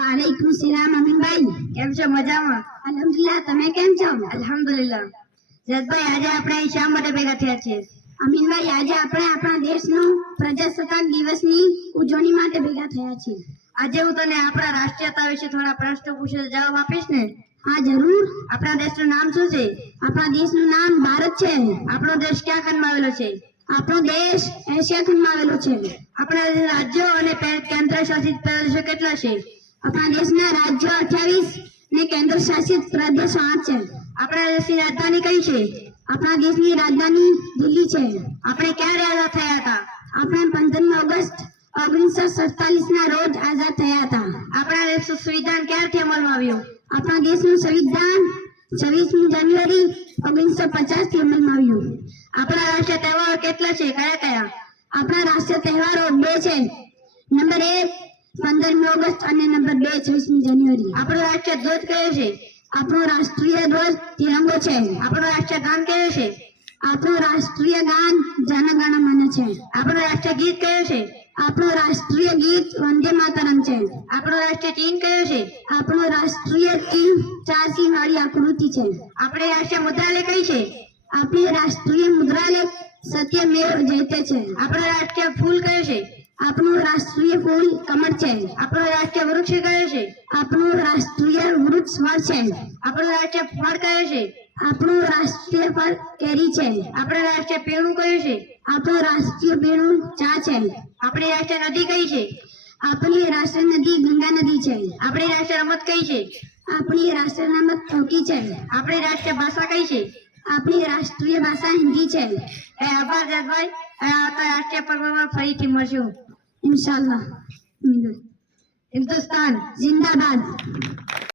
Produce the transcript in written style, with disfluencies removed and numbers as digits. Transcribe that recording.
वालेकुम सलाम અમીનભાઈ, કેમ છો? મજામાં? અલ્હમ્દુલિલ્લાહ. તમે કેમ છો? અલ્હમ્દુલિલ્લાહ. જયદભાઈ, આજે આપણે અહીં શા માટે ભેગા થયા છીએ? અમીનભાઈ, આજે આપણે આપણા દેશનો પ્રજાસત્તાક દિવસની ઉજવણી માટે ભેગા થયા છીએ. આજે હું તને આપણા રાષ્ટ્રીયતા વિશે થોડા પ્રશ્નો પૂછીશ, જવાબ આપીશ ને? હા, જરૂર. આપણા દેશનું નામ શું છે? આપણા દેશનું નામ ભારત છે. આપણો દેશ ક્યાં ખંડમાં આવેલો છે? આપણો દેશ એશિયા ખંડમાં આવેલો છે. આપણા રાજ્યો અને કેન્દ્ર શાસિત પ્રદેશો કેટલા છે? આપણા દેશના રાજ્યો 28 ને કેન્દ્ર શાસિત પ્રદેશો 8 છે. આપણા દેશની રાજધાની કઈ છે? આપણા દેશની રાજધાની દિલ્હી છે. આપણે ક્યારે આઝાદ થયા હતા? આપણે 15 ઓગસ્ટ 1947 ના રોજ આઝાદ થયા હતા. આપણા દેશનું સંવિધાન ક્યારથી અમલમાં આવ્યું? આપણા દેશનું સંવિધાન 26 જાન્યુઆરી 1950 થી અમલમાં આવ્યું. આપણા રાષ્ટ્રીય તહેવારો કેટલા છે? કયા કયા? આપણા રાષ્ટ્રીય તહેવારો 2 છે. નંબર 1 15 ઓગસ્ટ અને નંબર 2 26 જાન્યુઆરી. આપણો રાષ્ટ્રીય ધ્વજ કયો છે? આપણો રાષ્ટ્રીય ધ્વજ તિરંગો છે. આપણો રાષ્ટ્રીય ગાન કયો છે? આપણું રાષ્ટ્રીય ગાન જન ગણ મન છે. આપણો રાષ્ટ્રીય ગીત કયો છે? આપણું રાષ્ટ્રીય ગીત વંદે માતરમ છે. આપણો રાષ્ટ્રીય ચિહ્ન કયો છે? આપણું રાષ્ટ્રીય ચિહ્ન 4 સિંહ વાળી આકૃતિ છે. આપણી રાષ્ટ્રીય મુદ્રાલય કઈ છે? આપણી રાષ્ટ્રીય મુદ્રાલય સત્યમેવ જયતે છે. આપણો રાષ્ટ્રીય ફૂલ કયો છે? આપણું રાષ્ટ્રીય ફૂલ કમળ છે. આપણો રાષ્ટ્રીય વૃક્ષ કયો છે? આપણું રાષ્ટ્રીય વૃક્ષ વડ છે. આપણો રાષ્ટ્રીય ફળ કયો છે? આપણું રાષ્ટ્રીય ફળ કેરી છે. આપણો રાષ્ટ્રીય પીણું કયું છે? આપણું રાષ્ટ્રીય પીણું ચા છે. આપણી રાષ્ટ્રીય નદી કઈ છે? આપણી રાષ્ટ્રીય નદી ગંગા નદી છે. આપણી રાષ્ટ્રીય રમત કઈ છે? આપણી રાષ્ટ્રીય રમત હોકી છે. આપણી રાષ્ટ્રીય ભાષા કઈ છે? આપણી રાષ્ટ્રીય ભાષા હિન્દી છે. આભાર જયદભાઈ. આવતા રાષ્ટ્રીય પર્વમાં ફરીથી મળશું ઇન્શાઅલ્લાહ. હિન્દુસ્તાન જિંદાબાદ.